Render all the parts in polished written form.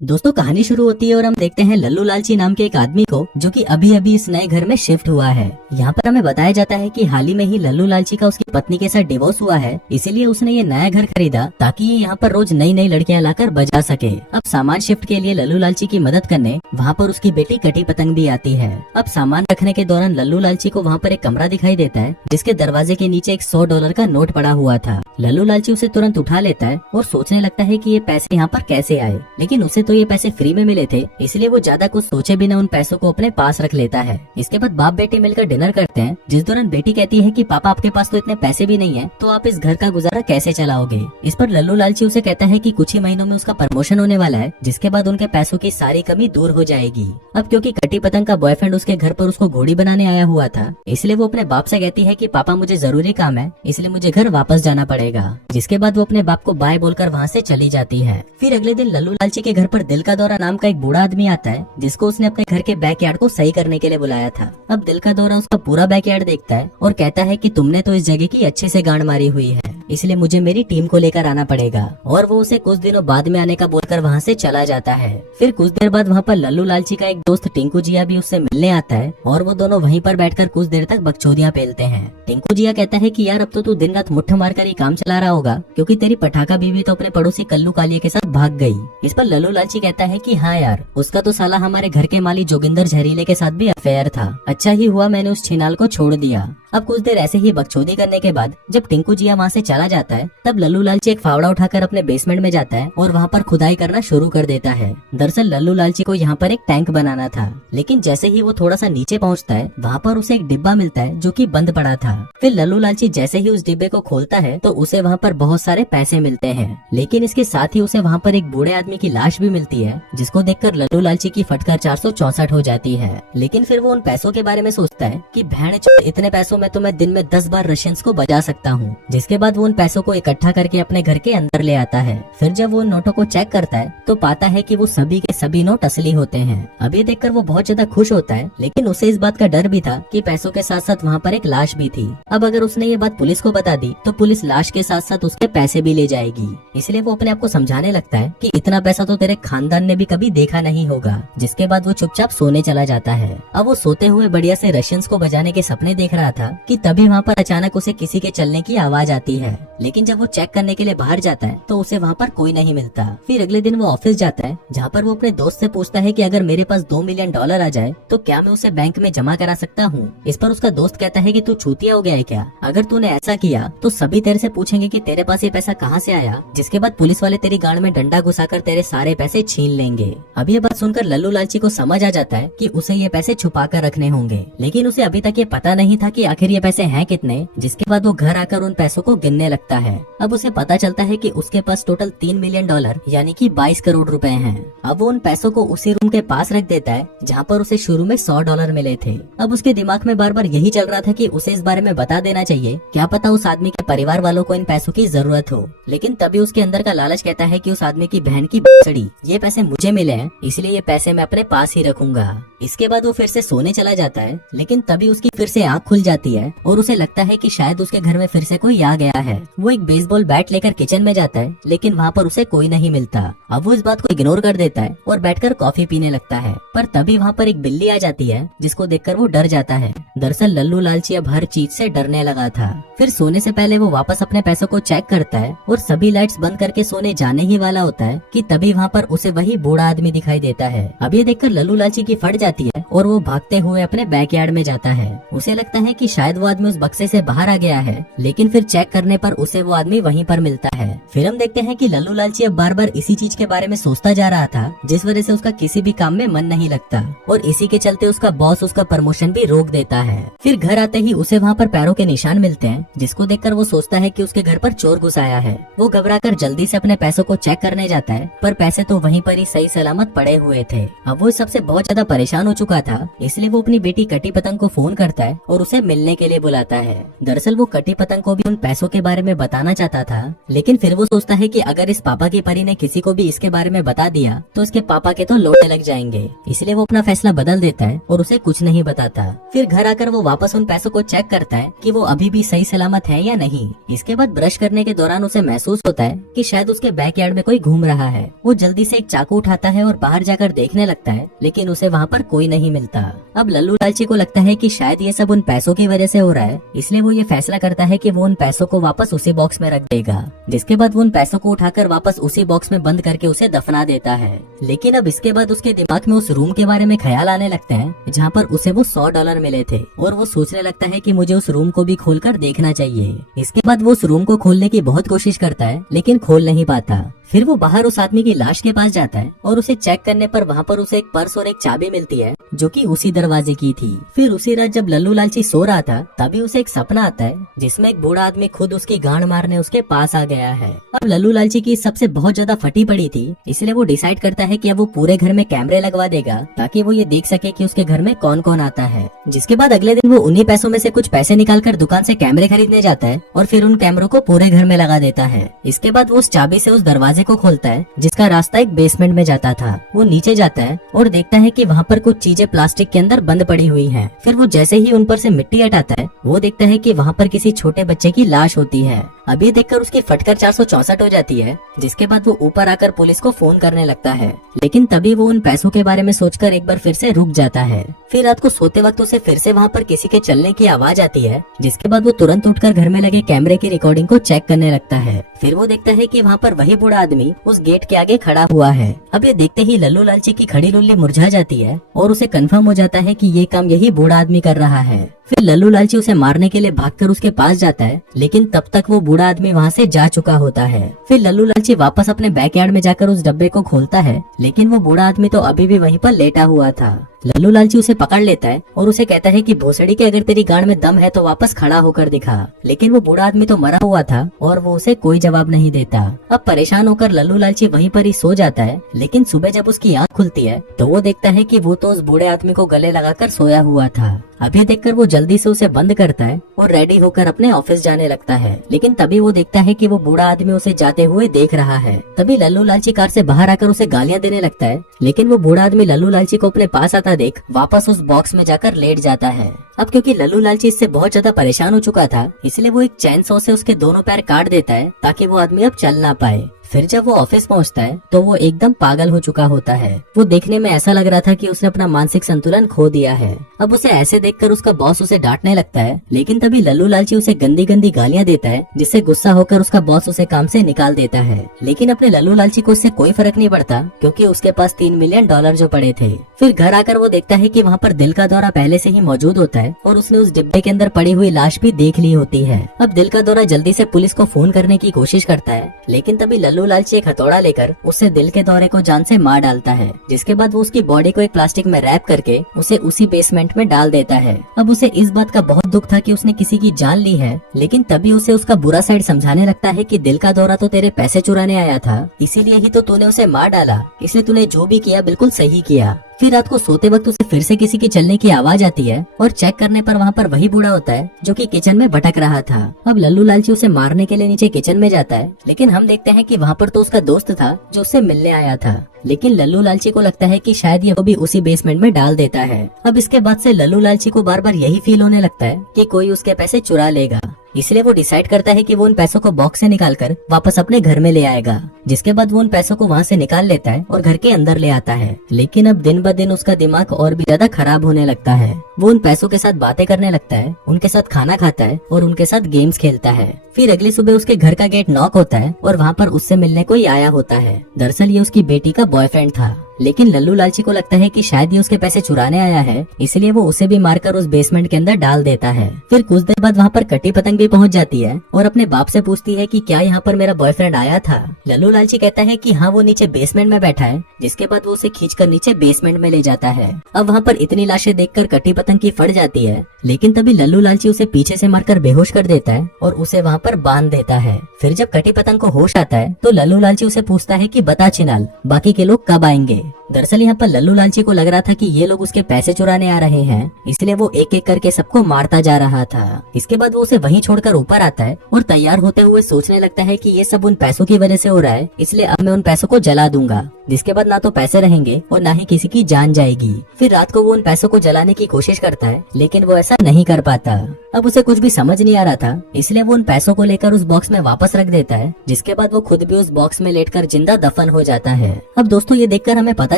दोस्तों कहानी शुरू होती है और हम देखते हैं लल्लू लालची नाम के एक आदमी को जो कि अभी अभी इस नए घर में शिफ्ट हुआ है। यहाँ पर हमें बताया जाता है कि हाल ही में ही लल्लू लालची का उसकी पत्नी के साथ डिवोर्स हुआ है, इसीलिए उसने ये नया घर खरीदा ताकि ये यहाँ पर रोज नई नई लड़कियाँ लाकर बजा सके। अब सामान शिफ्ट के लिए लल्लू लालची की मदद करने वहाँ पर उसकी बेटी कटी पतंग भी आती है। अब सामान रखने के दौरान लल्लू लालची को वहाँ पर एक कमरा दिखाई देता है जिसके दरवाजे के नीचे एक $100 का नोट पड़ा हुआ था। लल्लू लालची उसे तुरंत उठा लेता है और सोचने लगता है कि ये पैसे यहाँ पर कैसे आए, लेकिन उसे तो ये पैसे फ्री में मिले थे, इसलिए वो ज्यादा कुछ सोचे बिना उन पैसों को अपने पास रख लेता है। इसके बाद बाप बेटे मिलकर डिनर करते हैं, जिस दौरान बेटी कहती है कि पापा आपके पास तो इतने पैसे भी नहीं है, तो आप इस घर का गुजारा कैसे चलाओगे। इस पर लल्लू लालची उसे कहता है कि कुछ ही महीनों में उसका प्रमोशन होने वाला है, जिसके बाद उनके पैसों की सारी कमी दूर हो जाएगी। अब क्योंकि कटी पतंग का बॉयफ्रेंड उसके घर पर उसको घोड़ी बनाने आया हुआ था, इसलिए वो अपने बाप से कहती है कि पापा मुझे जरूरी काम है, इसलिए मुझे घर वापस जाना पड़ेगा। जिसके बाद वो अपने बाप को बाय बोलकर वहाँ से चली जाती है। फिर अगले दिन लल्लू लालची के घर पर दिल का दौरा नाम का एक बूढ़ा आदमी आता है, जिसको उसने अपने घर के बैकयार्ड को सही करने के लिए बुलाया था। अब दिल का दौरा उसका पूरा बैकयार्ड देखता है और कहता है कि तुमने तो इस जगह की अच्छे से गांड मारी हुई है, इसलिए मुझे मेरी टीम को लेकर आना पड़ेगा। और वो उसे कुछ दिनों बाद में आने का बोलकर वहाँ से चला जाता है। फिर कुछ देर बाद वहाँ पर लल्लू लालची का एक दोस्त टिंकू जिया भी उससे मिलने आता है और वो दोनों वहीं पर बैठकर कुछ देर तक बकचोदियां पेलते हैं। टिंकू जिया कहता है कि यार अब तो तू दिन रात मुट्ठ मारकर ही काम चला रहा होगा, क्योंकि तेरी पटाखा बीवी तो अपने पड़ोसी कल्लू कालिया के साथ भाग गई। इस पर लल्लू लालची कहता है कि हाँ यार, उसका तो साला हमारे घर के माली जोगिंदर जहरीले के साथ भी अफेयर था, अच्छा ही हुआ मैंने उस छिनाल को छोड़ दिया। अब कुछ देर ऐसे ही बकचोदी करने के बाद जब टिंकू जिया वहाँ से चला जाता है, तब लल्लू लालची एक फावड़ा उठाकर अपने बेसमेंट में जाता है और वहाँ पर खुदाई करना शुरू कर देता है। दरअसल लल्लू लालची को यहाँ पर एक टैंक बनाना था, लेकिन जैसे ही वो थोड़ा सा नीचे पहुँचता है, वहाँ पर उसे एक डिब्बा मिलता है जो कि बंद पड़ा था। फिर लल्लू लालची जैसे ही उस डिब्बे को खोलता है तो उसे वहाँ पर बहुत सारे पैसे मिलते हैं, लेकिन इसके साथ ही उसे वहाँ पर एक बूढ़े आदमी की लाश भी मिलती है, जिसको देखकर लल्लू लालची की फटकर 464 हो जाती है। लेकिन फिर वो उन पैसों के बारे में सोचता है कि भैंचोद इतने पैसों में तो मैं दिन में 10 बार रशियंस को बजा सकता हूँ। जिसके बाद वो उन पैसों को इकट्ठा करके अपने घर के अंदर ले आता है। फिर जब वो उन नोटों को चेक करता है तो पाता है कि वो सभी के सभी नोट असली होते हैं। अब ये देखकर वो बहुत ज्यादा खुश होता है, लेकिन उसे इस बात का डर भी था कि पैसों के साथ साथ वहाँ पर एक लाश भी थी। अब अगर उसने ये बात पुलिस को बता दी तो पुलिस लाश के साथ साथ उसके पैसे भी ले जाएगी। इसलिए वो अपने आप को समझाने लगता है कि इतना पैसा तो तेरे खानदान ने भी कभी देखा नहीं होगा। जिसके बाद वो चुपचाप सोने चला जाता है। अब वो सोते हुए बढ़िया से रशियंस को बजाने के सपने देख रहा था कि तभी वहाँ पर अचानक उसे किसी के चलने की आवाज आती है, लेकिन जब वो चेक करने के लिए बाहर जाता है तो उसे वहाँ पर कोई नहीं मिलता। फिर अगले दिन वो ऑफिस जाता है, जहाँ पर वो अपने दोस्त से पूछता है कि अगर मेरे पास $2 मिलियन आ जाए तो क्या मैं उसे बैंक में जमा करा सकता हूँ। इस पर उसका दोस्त कहता है कि तू छूतिया हो गया है क्या, अगर तूने ऐसा किया तो सभी तेरे से पूछेंगे कि तेरे पास ये पैसा कहाँ से आया, जिसके बाद पुलिस वाले तेरी गाड़ में डंडा घुसाकर तेरे सारे पैसे छीन लेंगे। अब ये बात सुनकर लल्लू लालची को समझ आ जाता है कि उसे ये पैसे छुपा कर रखने होंगे, लेकिन उसे अभी तक ये पता नहीं था कि आखिर ये पैसे हैं कितने। जिसके बाद वो घर आकर उन पैसों को गिनने लगता है। अब उसे पता चलता है कि उसके पास टोटल $3 मिलियन यानी कि 22 करोड़ रुपए हैं। अब वो उन पैसों को उसी रूम के पास रख देता है जहाँ पर उसे शुरू में $100 मिले थे। अब उसके दिमाग में बार बार यही चल रहा था कि उसे इस बारे में बता देना चाहिए, क्या पता उस आदमी के परिवार वालों को इन पैसों की जरूरत हो। लेकिन तभी उसके अंदर का लालच कहता है कि उस आदमी की बहन की बड़ी ये पैसे मुझे मिले हैं, इसलिए ये पैसे मैं अपने पास ही रखूंगा। इसके बाद वो फिर से सोने चला जाता है, लेकिन तभी उसकी फिर से आँख खुल जाती है और उसे लगता है कि शायद उसके घर में फिर से कोई आ गया है। वो एक बेसबॉल बैट लेकर किचन में जाता है, लेकिन वहाँ पर उसे कोई नहीं मिलता। अब वो इस बात को इग्नोर कर देता है और बैठकर कॉफी पीने लगता है, पर तभी वहाँ पर एक बिल्ली आ जाती है, जिसको देखकर वो डर जाता है। दरअसल लल्लू लालची अब हर चीज से डरने लगा था। फिर सोने से पहले वो वापस अपने पैसों को चेक करता है और सभी लाइट्स बंद करके सोने जाने ही वाला होता है कि तभी वहाँ पर उसे वही बूढ़ा आदमी दिखाई देता है। अब ये देखकर लल्लू लालची की फट जाती है और वो भागते हुए अपने बैकयार्ड में जाता है। उसे लगता है कि शायद वो आदमी उस बक्से से बाहर आ गया है, लेकिन फिर चेक करने पर उसे वो आदमी वहीं पर मिलता है। फिर हम देखते हैं कि लल्लू लालची अब बार बार इसी चीज के बारे में सोचता जा रहा था, जिस वजह से उसका किसी भी काम में मन नहीं लगता और इसी के चलते उसका बॉस उसका प्रमोशन भी रोक देता है। फिर घर आते ही उसे वहाँ पर पैरों के निशान मिलते हैं, जिसको देखकर वो सोचता है कि उसके घर पर चोर घुस आया है। वो घबराकर जल्दी से अपने पैसों को चेक करने जाता है, पर पैसे तो वहीं पर ही सही सलामत पड़े हुए थे। अब वो सबसे बहुत ज्यादा परेशान हो चुका हुआ था, इसलिए वो अपनी बेटी कटी पतंग को फोन करता है और उसे मिलने के लिए बुलाता है। दरअसल वो कटी पतंग को भी उन पैसों के बारे में बताना चाहता था, लेकिन फिर वो सोचता है कि अगर इस पापा की परी ने किसी को भी इसके बारे में बता दिया तो इसके पापा के तो लोटे लग जाएंगे, इसलिए वो अपना फैसला बदल देता है और उसे कुछ नहीं बताता। फिर घर आकर वो वापस उन पैसों को चेक करता है कि वो अभी भी सही सलामत है या नहीं। इसके बाद ब्रश करने के दौरान उसे महसूस होता है कि शायद उसके बैकयार्ड में कोई घूम रहा है। वो जल्दी से एक चाकू उठाता है और बाहर जाकर देखने लगता है, लेकिन उसे वहाँ पर कोई नहीं मिलता। अब लल्लू लालची को लगता है कि शायद ये सब उन पैसों की वजह से हो रहा है, इसलिए वो ये फैसला करता है कि वो उन पैसों को वापस उसी बॉक्स में रख देगा। जिसके बाद वो उन पैसों को उठाकर वापस उसी बॉक्स में बंद करके उसे दफना देता है। लेकिन अब इसके बाद उसके दिमाग में उस रूम के बारे में ख्याल आने लगते हैं जहाँ पर उसे वो $100 मिले थे, और वो सोचने लगता है कि मुझे उस रूम को भी खोलकर देखना चाहिए। इसके बाद वो उस रूम को खोलने की बहुत कोशिश करता है, लेकिन खोल नहीं पाता। फिर वो बाहर उस आदमी की लाश के पास जाता है और उसे चेक करने पर वहाँ पर उसे एक पर्स और एक चाबी मिलती है जो कि उसी दरवाजे की थी। फिर उसी रात जब लल्लू लालची सो रहा था तभी उसे एक सपना आता है जिसमें एक बूढ़ा आदमी खुद उसकी गांड मारने उसके पास आ गया है। अब लल्लू लालची की सबसे बहुत ज्यादा फटी पड़ी थी, इसलिए वो डिसाइड करता है कि अब वो पूरे घर में कैमरे लगवा देगा ताकि वो ये देख सके कि उसके घर में कौन कौन आता है। जिसके बाद अगले दिन वो उन्हीं पैसों में से कुछ पैसे निकालकर दुकान से कैमरे खरीदने जाता है और फिर उन कैमरों को पूरे घर में लगा देता है। इसके बाद वो उस चाबी से उस दरवाजे को खोलता है जिसका रास्ता एक बेसमेंट में जाता था। वो नीचे जाता है और देखता है कि वहाँ पर कुछ चीजें प्लास्टिक के अंदर बंद पड़ी हुई हैं। फिर वो जैसे ही उन पर से मिट्टी हटाता है वो देखता है कि वहाँ पर किसी छोटे बच्चे की लाश होती है। अब ये देखकर उसकी फटकर 464 हो जाती है। जिसके बाद वो ऊपर आकर पुलिस को फोन करने लगता है, लेकिन तभी वो उन पैसों के बारे में सोचकर एक बार फिर से रुक जाता है। फिर रात को सोते वक्त उसे फिर से वहाँ पर किसी के चलने की आवाज आती है। जिसके बाद वो तुरंत उठकर घर में लगे कैमरे की रिकॉर्डिंग को चेक करने लगता है। फिर वो देखता है कि वहाँ पर वही बूढ़ा आदमी उस गेट के आगे खड़ा हुआ है। अब ये देखते ही लल्लू लालची की खड़ी लुल्ली मुरझा जाती है और उसे कंफर्म हो जाता है कि ये काम यही बूढ़ा आदमी कर रहा है। फिर लल्लू लालची उसे मारने के लिए भागकर उसके पास जाता है, लेकिन तब तक वो बूढ़ा आदमी वहाँ से जा चुका होता है। फिर लल्लू लालची वापस अपने बैकयार्ड में जाकर उस डब्बे को खोलता है, लेकिन वो बूढ़ा आदमी तो अभी भी वहीं पर लेटा हुआ था। लल्लू लालची उसे पकड़ लेता है और उसे कहता है कि भोसड़ी के अगर तेरी गांड में दम है तो वापस खड़ा होकर दिखा। लेकिन वो बूढ़ा आदमी तो मरा हुआ था और वो उसे कोई जवाब नहीं देता। अब परेशान होकर लल्लू लालची वहीं पर ही सो जाता है, लेकिन सुबह जब उसकी आँख खुलती है तो वो देखता है कि वो तो उस बूढ़े आदमी को गले लगाकर सोया हुआ था। अब ये देखकर वो जल्दी से उसे बंद करता है और रेडी होकर अपने ऑफिस जाने लगता है। लेकिन तभी वो देखता है कि वो बूढ़ा आदमी उसे जाते हुए देख रहा है। तभी लल्लू लालची कार से बाहर आकर उसे गालियां देने लगता है, लेकिन वो बूढ़ा आदमी लल्लू लालची को अपने पास आता देख वापस उस बॉक्स में जाकर लेट जाता है। अब क्योंकि लल्लू लालची इससे बहुत ज्यादा परेशान हो चुका था, इसलिए वो एक चैन सॉ से उसके दोनों पैर काट देता है ताकि वो आदमी अब चल ना पाए। फिर जब वो ऑफिस पहुंचता है तो वो एकदम पागल हो चुका होता है। वो देखने में ऐसा लग रहा था कि उसने अपना मानसिक संतुलन खो दिया है। अब उसे ऐसे देखकर उसका बॉस उसे डांटने लगता है, लेकिन तभी लल्लू लालची उसे गंदी गंदी गालियां देता है, जिससे गुस्सा होकर उसका बॉस उसे काम से निकाल देता है। लेकिन अपने लल्लू लालची को इससे कोई फर्क नहीं पड़ता, क्योंकि उसके पास $3 मिलियन जो पड़े थे। फिर घर आकर वो देखता है कि वहाँ पर दिल का दौरा पहले से ही मौजूद होता है और उसने उस डिब्बे के अंदर पड़ी हुई लाश भी देख ली होती है। अब दिल का दौरा जल्दी से पुलिस को फोन करने की कोशिश करता है, लेकिन तभी लल्लू लालची एक हथौड़ा लेकर उससे दिल के दौरे को जान से मार डालता है। जिसके बाद वो उसकी बॉडी को एक प्लास्टिक में रैप करके उसे उसी बेसमेंट में डाल देता है। अब उसे इस बात का बहुत दुख था कि उसने किसी की जान ली है, लेकिन तभी उसे उसका बुरा साइड समझाने लगता है कि दिल का दौरा तो तेरे पैसे चुराने आया था, इसीलिए ही तो तूने उसे मार डाला, इसलिए तूने जो भी किया बिल्कुल सही किया। फिर रात को सोते वक्त उसे फिर से किसी के चलने की आवाज आती है और चेक करने पर वहाँ पर वही बूढ़ा होता है जो कि किचन में भटक रहा था। अब लल्लू लालची उसे मारने के लिए नीचे किचन में जाता है, लेकिन हम देखते हैं कि वहाँ पर तो उसका दोस्त था जो उससे मिलने आया था। लेकिन लल्लू लालची को लगता है कि शायद ये वो भी उसी बेसमेंट में डाल देता है। अब इसके बाद से लल्लू लालची को बार बार यही फील होने लगता है कि कोई उसके पैसे चुरा लेगा, इसलिए वो डिसाइड करता है कि वो उन पैसों को बॉक्स से निकालकर वापस अपने घर में ले आएगा। जिसके बाद वो उन पैसों को वहाँ से निकाल लेता है और घर के अंदर ले आता है। लेकिन अब दिन ब दिन उसका दिमाग और भी ज्यादा खराब होने लगता है। वो उन पैसों के साथ बातें करने लगता है, उनके साथ खाना खाता है और उनके साथ गेम्स खेलता है। फिर अगली सुबह उसके घर का गेट नॉक होता है और वहाँ पर उससे मिलने कोई आया होता है। दरअसल ये उसकी बेटी का बॉयफ्रेंड था। लेकिन लल्लू लालची को लगता है कि शायद ये उसके पैसे चुराने आया है, इसलिए वो उसे भी मारकर उस बेसमेंट के अंदर डाल देता है। फिर कुछ देर बाद वहाँ पर कटी पतंग भी पहुँच जाती है और अपने बाप से पूछती है कि क्या यहाँ पर मेरा बॉयफ्रेंड आया था। लल्लू लालची कहता है कि हाँ, वो नीचे बेसमेंट में बैठा है। जिसके बाद वो उसे खींचकर नीचे बेसमेंट में ले जाता है। अब वहाँ पर इतनी लाशें देखकर कटी पतंग की फट जाती है, लेकिन तभी लल्लू लालची उसे पीछे से मारकर बेहोश कर देता है और उसे वहाँ पर बांध देता है। फिर जब कटी पतंग को होश आता है तो लल्लू लालची उसे पूछता है कि बता चिनाल, बाकी के लोग कब आएंगे। दरअसल यहाँ पर लल्लू लालची को लग रहा था कि ये लोग उसके पैसे चुराने आ रहे हैं, इसलिए वो एक एक करके सबको मारता जा रहा था। इसके बाद वो उसे वहीं छोड़कर ऊपर आता है और तैयार होते हुए सोचने लगता है कि ये सब उन पैसों की वजह से हो रहा है, इसलिए अब मैं उन पैसों को जला दूंगा, जिसके बाद ना तो पैसे रहेंगे और ना ही किसी की जान जाएगी। फिर रात को वो उन पैसों को जलाने की कोशिश करता है, लेकिन वो ऐसा नहीं कर पाता। अब उसे कुछ भी समझ नहीं आ रहा था, इसलिए वो उन पैसों को लेकर उस बॉक्स में वापस रख देता है, जिसके बाद वो खुद भी उस बॉक्स में लेटकर जिंदा दफन हो जाता है। अब दोस्तों ये देखकर हमें पता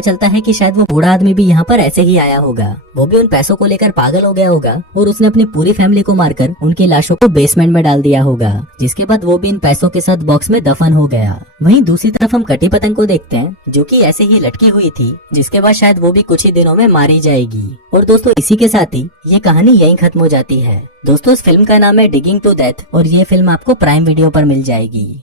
चलता है कि शायद वो बूढ़ा आदमी भी यहाँ पर ऐसे ही आया होगा। वो भी उन पैसों को लेकर पागल हो गया होगा और उसने अपनी पूरी फैमिली को मारकर उनकी लाशों को बेसमेंट में डाल दिया होगा, जिसके बाद वो भी इन पैसों के साथ बॉक्स में दफन हो गया। वहीं दूसरी तरफ हम कटी पतंग को देखते हैं, जो कि ऐसे ही लटकी हुई थी, जिसके बाद शायद वो भी कुछ ही दिनों में मारी जाएगी। और दोस्तों इसी के साथ ही ये कहानी यहीं खत्म हो जाती है। दोस्तों इस फिल्म का नाम है डिगिंग टू डेथ और ये फिल्म आपको प्राइम वीडियो पर मिल जाएगी।